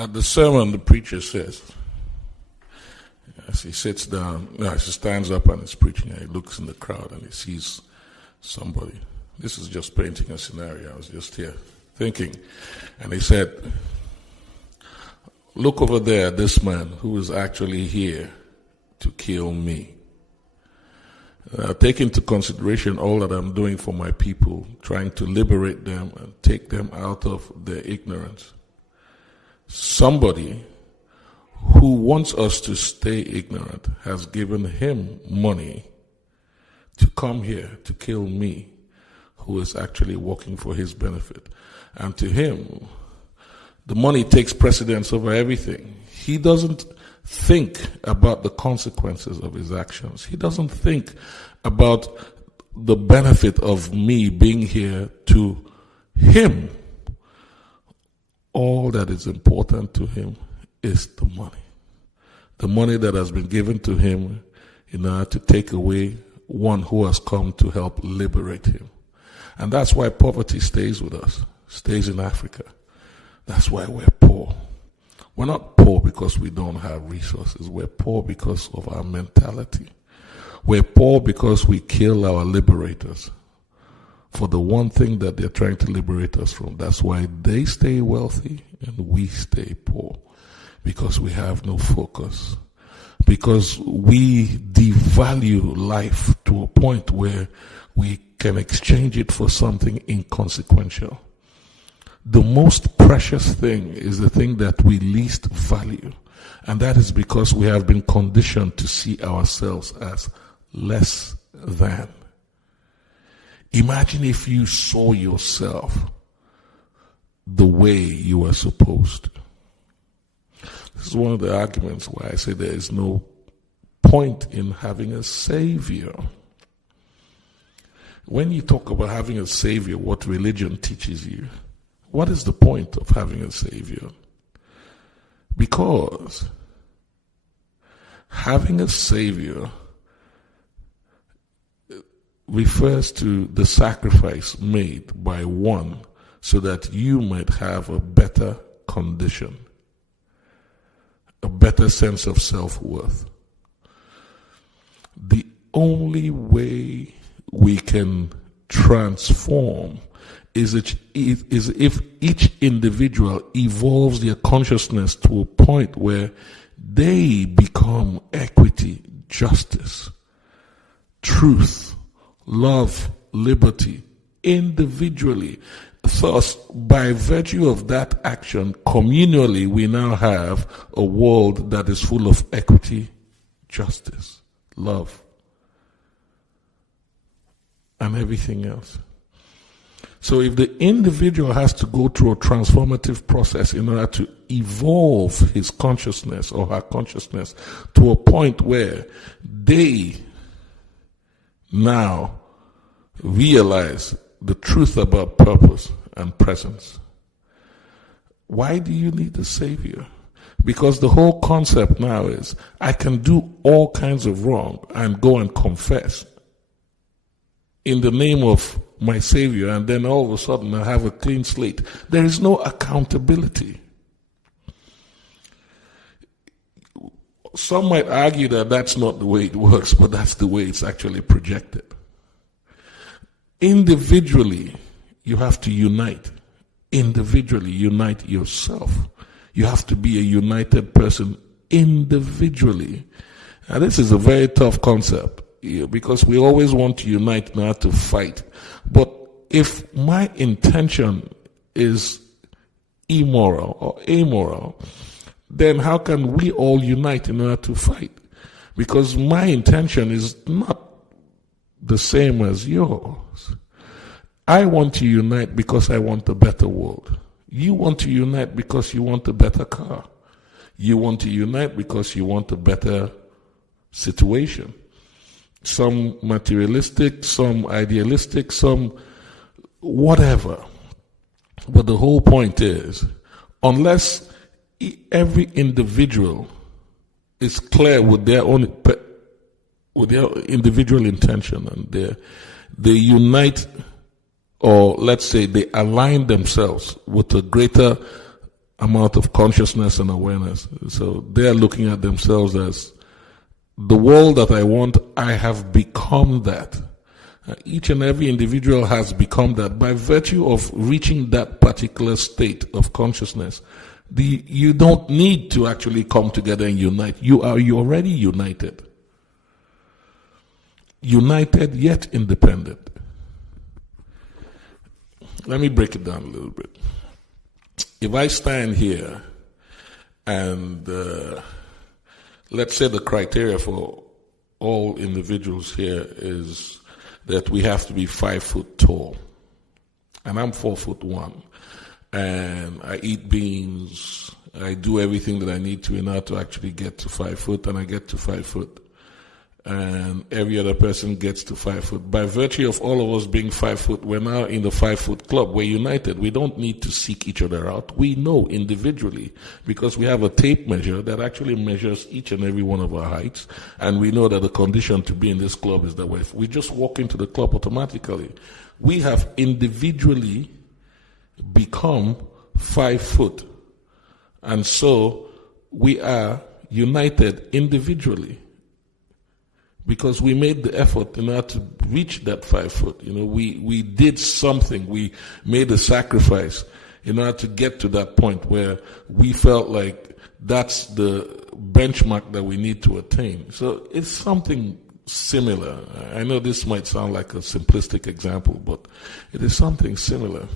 At the sermon, the preacher says, as he sits down, as he stands up and is preaching, and he looks in the crowd and he sees somebody. This is just painting a scenario. I was just here thinking. And he said, look over there, this man who is actually here to kill me. Take into consideration all that I'm doing for my people, trying to liberate them and take them out of their ignorance. Somebody who wants us to stay ignorant has given him money to come here to kill me, who is actually working for his benefit. And to him, the money takes precedence over everything. He doesn't think about the consequences of his actions. He doesn't think about the benefit of me being here. To him, all that is important to him is the money. The money that has been given to him in order to take away one who has come to help liberate him. And that's why poverty stays with us, stays in Africa. That's why we're poor. We're not poor because we don't have resources. We're poor because of our mentality. We're poor because we kill our liberators for the one thing that they're trying to liberate us from. That's why they stay wealthy and we stay poor, because we have no focus, because we devalue life to a point where we can exchange it for something inconsequential. The most precious thing is the thing that we least value, and that is because we have been conditioned to see ourselves as less than. Imagine if you saw yourself the way you were supposed to. This is one of the arguments why I say there is no point in having a savior. When you talk about having a savior, what religion teaches you, what is the point of having a savior? Because having a savior refers to the sacrifice made by one so that you might have a better condition, a better sense of self-worth. The only way we can transform is if each individual evolves their consciousness to a point where they become equity, justice, truth, love, liberty, individually. Thus, by virtue of that action, communally, we now have a world that is full of equity, justice, love, and everything else. So if the individual has to go through a transformative process in order to evolve his consciousness or her consciousness to a point where they now realize the truth about purpose and presence, why do you need a savior? Because the whole concept now is I can do all kinds of wrong and go and confess in the name of my savior, and then all of a sudden I have a clean slate. There is no accountability. Some might argue that that's not the way it works, but that's the way it's actually projected. Individually, you have to unite. Individually, unite yourself. You have to be a united person individually. And this is a very tough concept, because we always want to unite, not to fight. But if my intention is immoral or amoral, then how can we all unite in order to fight? Because my intention is not the same as yours. I want to unite because I want a better world. You want to unite because you want a better car. You want to unite because you want a better situation. Some materialistic, some idealistic, some whatever. But the whole point is, unless every individual is clear with their own, with their individual intention, and they unite, or let's say they align themselves with a greater amount of consciousness and awareness. So they are looking at themselves as the world that I want, I have become that. Each and every individual has become that by virtue of reaching that particular state of consciousness. You don't need to actually come together and unite. You're already united. United yet independent. Let me break it down a little bit. If I stand here and let's say the criteria for all individuals here is that we have to be 5 foot tall, and I'm 4'1", and I eat beans, I do everything that I need to in order to actually get to 5 foot, and I get to 5 foot. And every other person gets to 5 foot. By virtue of all of us being 5 foot, we're now in the 5 foot club. We're united. We don't need to seek each other out. We know individually because we have a tape measure that actually measures each and every one of our heights. And we know that the condition to be in this club is that we just walk into the club automatically. We have individually become 5 foot. And so we are united individually. Because we made the effort in order to reach that 5 foot. We did something. We made a sacrifice in order to get to that point where we felt like that's the benchmark that we need to attain. So it's something similar. I know this might sound like a simplistic example, but it is something similar.